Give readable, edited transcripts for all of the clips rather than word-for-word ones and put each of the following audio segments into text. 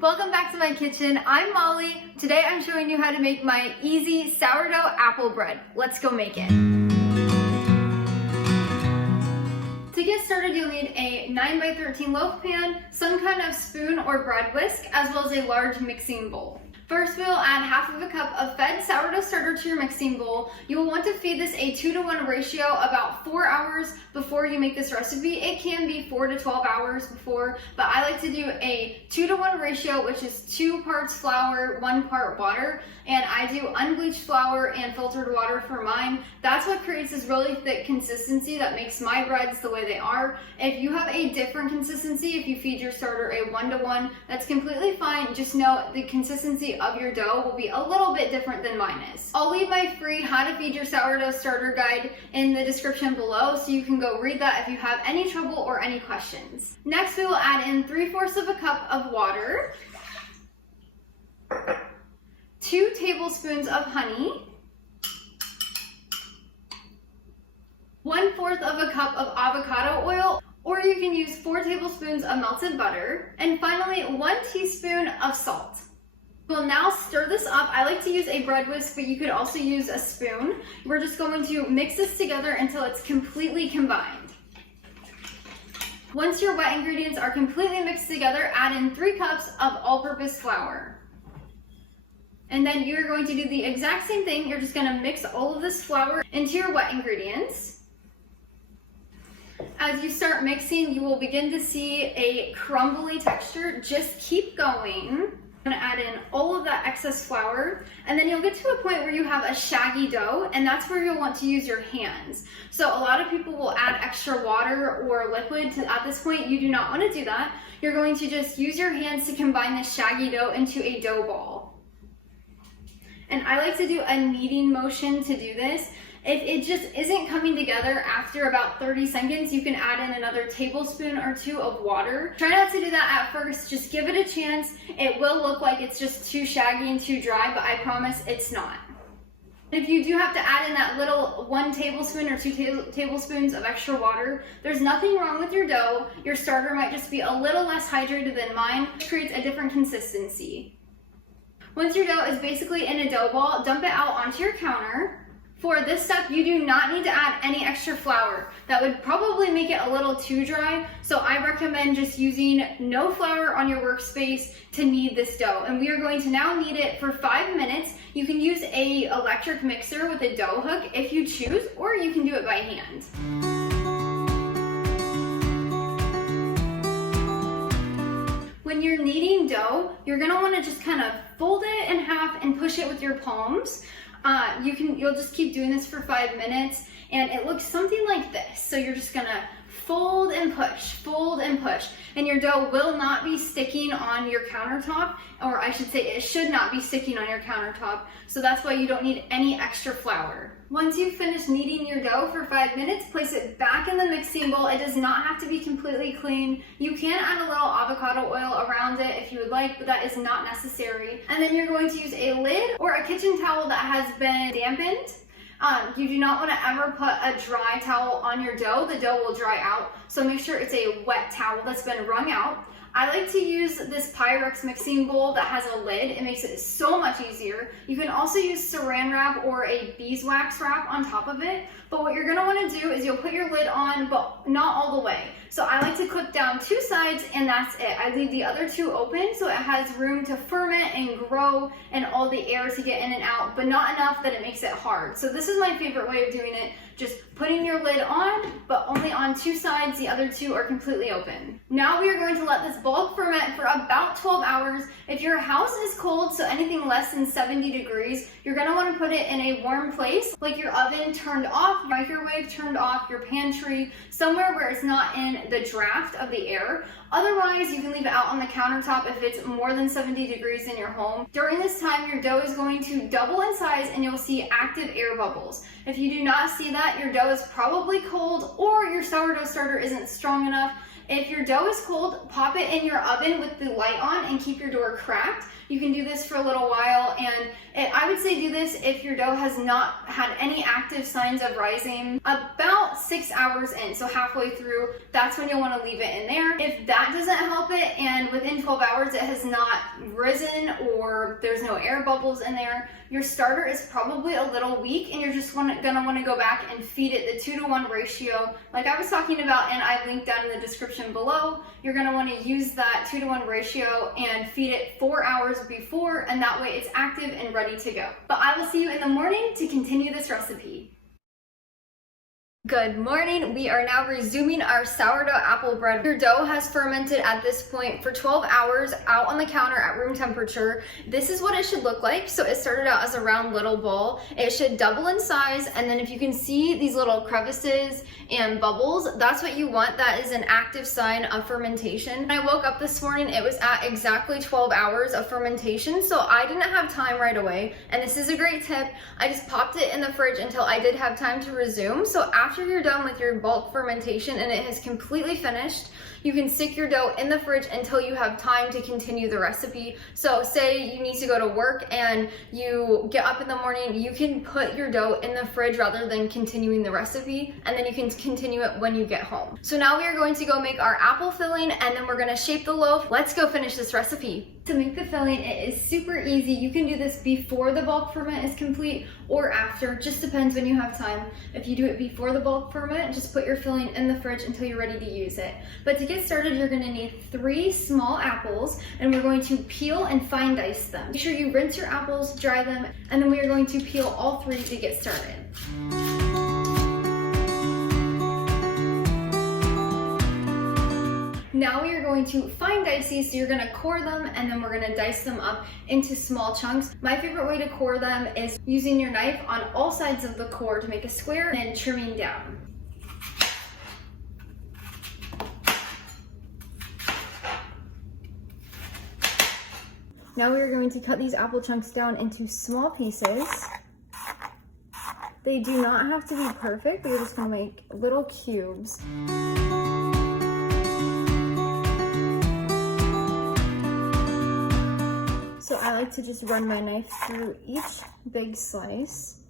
Welcome back to my kitchen. I'm Molly. Today I'm showing you how to make my easy sourdough apple bread. Let's go make it. To get started, you'll need a 9x13 loaf pan, some kind of spoon or bread whisk, as well as a large mixing bowl. First, we will add half of a cup of fed sourdough starter to your mixing bowl. You will want to feed this a 2-to-1 ratio about 4 hours before you make this recipe. It can be 4 to 12 hours before, but I like to do a 2-to-1 ratio, which is 2 parts flour, 1 part water, and I do unbleached flour and filtered water for mine. That's what creates this really thick consistency that makes my breads the way they are. If you have a different consistency, if you feed your starter a 1-to-1, that's completely fine. Just know the consistency of your dough will be a little bit different than mine is. I'll leave my free how to feed your sourdough starter guide in the description below, so you can go read that if you have any trouble or any questions. Next, we will add in 3/4 of a cup of water, 2 tablespoons of honey, 1/4 of a cup of avocado oil, or you can use 4 tablespoons of melted butter, and finally 1 teaspoon of salt. We'll now stir this up. I like to use a bread whisk, but you could also use a spoon. We're just going to mix this together until it's completely combined. Once your wet ingredients are completely mixed together, add in 3 cups of all-purpose flour. And then you're going to do the exact same thing. You're just gonna mix all of this flour into your wet ingredients. As you start mixing, you will begin to see a crumbly texture. Just keep going. I'm gonna add in all of that excess flour, and then you'll get to a point where you have a shaggy dough, and that's where you'll want to use your hands. So a lot of people will add extra water or liquid at this point. You do not want to do that. You're going to just use your hands to combine this shaggy dough into a dough ball. And I like to do a kneading motion to do this. If it just isn't coming together after about 30 seconds, you can add in another tablespoon or 2 of water. Try not to do that at first, just give it a chance. It will look like it's just too shaggy and too dry, but I promise it's not. If you do have to add in that little 1 tablespoon or 2 tablespoons of extra water, there's nothing wrong with your dough. Your starter might just be a little less hydrated than mine, which creates a different consistency. Once your dough is basically in a dough ball, dump it out onto your counter. For this step, you do not need to add any extra flour. That would probably make it a little too dry, so I recommend just using no flour on your workspace to knead this dough. And we are going to now knead it for 5 minutes. You can use an electric mixer with a dough hook if you choose, or you can do it by hand. When you're kneading dough, you're gonna wanna just kind of fold it in half and push it with your palms. You'll just keep doing this for 5 minutes, and it looks something like this. So you're just gonna fold and push, and your dough will not be sticking on your countertop, or I should say it should not be sticking on your countertop, so that's why you don't need any extra flour. Once you've finished kneading your dough for 5 minutes, place it back in the mixing bowl. It does not have to be completely clean. You can add a little avocado oil around it if you would like, but that is not necessary. And then you're going to use a lid or a kitchen towel that has been dampened. You do not want to ever put a dry towel on your dough. The dough will dry out, so make sure it's a wet towel that's been wrung out. I like to use this Pyrex mixing bowl that has a lid. It makes it so much easier. You can also use saran wrap or a beeswax wrap on top of it, but what you're gonna wanna do is you'll put your lid on, but not all the way. So I like to clip down 2 sides, and that's it. I leave the other 2 open so it has room to ferment and grow and all the air to get in and out, but not enough that it makes it hard. So this is my favorite way of doing it. Just putting your lid on, but only on 2 sides. The other 2 are completely open. Now we are going to let this bulk ferment for about 12 hours. If your house is cold, so anything less than 70 degrees, you're gonna wanna put it in a warm place, like your oven turned off, your microwave turned off, your pantry, somewhere where it's not in the draft of the air. Otherwise, you can leave it out on the countertop if it's more than 70 degrees in your home. During this time, your dough is going to double in size and you'll see active air bubbles. If you do not see that, your dough is probably cold or your sourdough starter isn't strong enough. If your dough is cold, pop it in your oven with the light on and keep your door cracked. You can do this for a little while, and I would say do this if your dough has not had any active signs of rising. About 6 hours in, so halfway through, that's when you'll want to leave it in there. If that doesn't help it and within 12 hours it has not risen or there's no air bubbles in there, your starter is probably a little weak and you're just gonna want to go back and feed it the 2-to-1 ratio like I was talking about, and I linked down in the description below. You're going to want to use that 2-to-1 ratio and feed it 4 hours before, and that way it's active and ready to go. But I will see you in the morning to continue this recipe. Good morning. We are now resuming our sourdough apple bread. Your dough has fermented at this point for 12 hours out on the counter at room temperature. This is what it should look like. So it started out as a round little ball. It should double in size, and then if you can see these little crevices and bubbles, that's what you want. That is an active sign of fermentation. When I woke up this morning, it was at exactly 12 hours of fermentation, so I didn't have time right away. And this is a great tip. I just popped it in the fridge until I did have time to resume. So after you're done with your bulk fermentation and it has completely finished, you can stick your dough in the fridge until you have time to continue the recipe. So say you need to go to work and you get up in the morning, you can put your dough in the fridge rather than continuing the recipe, and then you can continue it when you get home. So now we are going to go make our apple filling, and then we're going to shape the loaf. Let's go finish this recipe. To make the filling, it is super easy. You can do this before the bulk ferment is complete or after, just depends when you have time. If you do it before the bulk ferment, just put your filling in the fridge until you're ready to use it. But to get started, you're going to need 3 small apples, and we're going to peel and fine dice them. Make sure you rinse your apples, dry them, and then we are going to peel all 3 to get started. Now we are going to fine dice these, so you're going to core them and then we're going to dice them up into small chunks. My favorite way to core them is using your knife on all sides of the core to make a square and then trimming down. Now we are going to cut these apple chunks down into small pieces. They do not have to be perfect, we're just going to make little cubes. So I like to just run my knife through each big slice,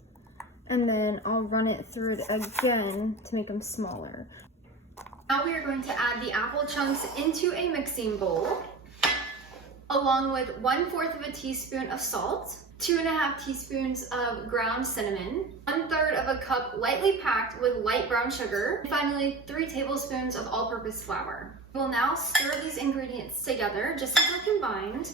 and then I'll run it through it again to make them smaller. Now we are going to add the apple chunks into a mixing bowl, along with 1/4 teaspoon of salt, 2½ teaspoons of ground cinnamon, 1/3 cup lightly packed with light brown sugar, and finally 3 tablespoons of all-purpose flour. We'll now stir these ingredients together just as they're combined.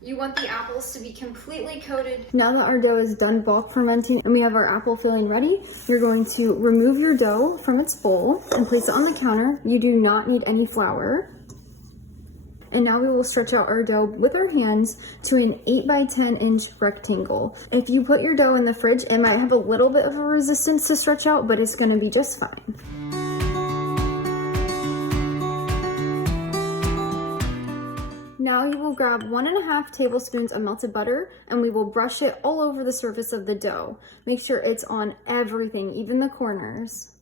You want the apples to be completely coated. Now that our dough is done bulk fermenting and we have our apple filling ready, you're going to remove your dough from its bowl and place it on the counter. You do not need any flour. And now we will stretch out our dough with our hands to an 8 by 10 inch rectangle. If you put your dough in the fridge, it might have a little bit of a resistance to stretch out, but it's going to be just fine. Now you will grab 1½ tablespoons of melted butter, and we will brush it all over the surface of the dough. Make sure it's on everything, even the corners.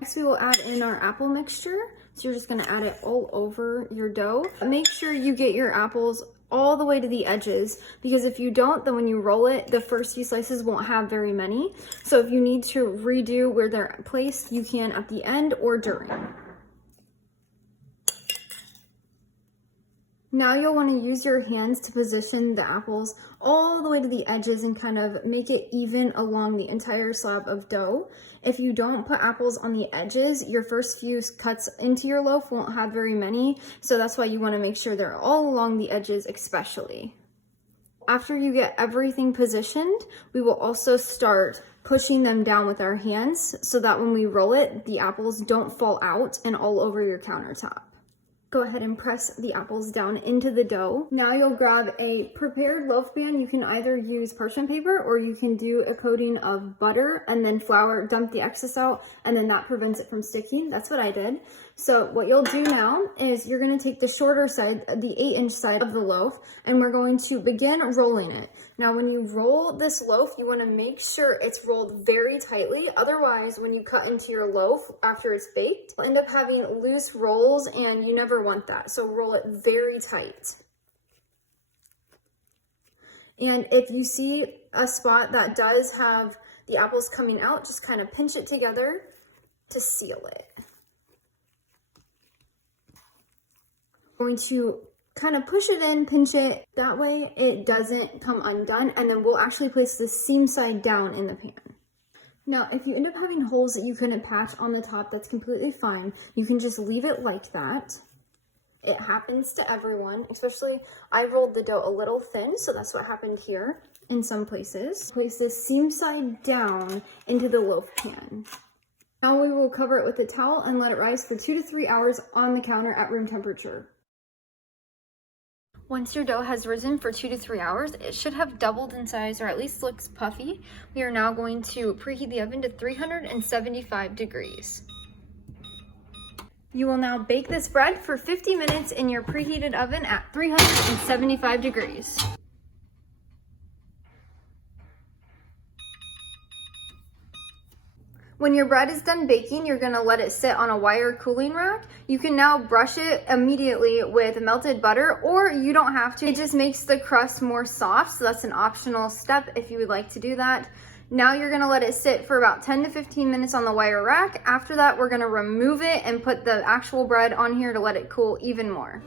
Next we will add in our apple mixture. So you're just going to add it all over your dough. Make sure you get your apples all the way to the edges, because if you don't, then when you roll it, the first few slices won't have very many. So if you need to redo where they're placed, you can at the end or during. Now you'll want to use your hands to position the apples all the way to the edges and kind of make it even along the entire slab of dough. If you don't put apples on the edges, your first few cuts into your loaf won't have very many, so that's why you want to make sure they're all along the edges especially. After you get everything positioned, we will also start pushing them down with our hands so that when we roll it, the apples don't fall out and all over your countertop. Go ahead and press the apples down into the dough. Now you'll grab a prepared loaf band. You can either use parchment paper or you can do a coating of butter and then flour, dump the excess out, and then that prevents it from sticking. That's what I did. So what you'll do now is you're going to take the shorter side, the 8-inch side of the loaf, and we're going to begin rolling it. Now, when you roll this loaf, you want to make sure it's rolled very tightly. Otherwise, when you cut into your loaf after it's baked, you'll end up having loose rolls and you never want that. So roll it very tight. And if you see a spot that does have the apples coming out, just kind of pinch it together to seal it. I'm going to kind of push it in, pinch it, that way it doesn't come undone, and then we'll actually place the seam side down in the pan. Now, if you end up having holes that you couldn't patch on the top, that's completely fine. You can just leave it like that. It happens to everyone, especially I rolled the dough a little thin, so that's what happened here in some places. Place this seam side down into the loaf pan. Now we will cover it with a towel and let it rise for 2 to 3 hours on the counter at room temperature. Once your dough has risen for 2 to 3 hours, it should have doubled in size, or at least looks puffy. We are now going to preheat the oven to 375 degrees. You will now bake this bread for 50 minutes in your preheated oven at 375 degrees. When your bread is done baking, you're gonna let it sit on a wire cooling rack. You can now brush it immediately with melted butter, or you don't have to. It just makes the crust more soft, so that's an optional step if you would like to do that. Now you're gonna let it sit for about 10 to 15 minutes on the wire rack. After that, we're gonna remove it and put the actual bread on here to let it cool even more.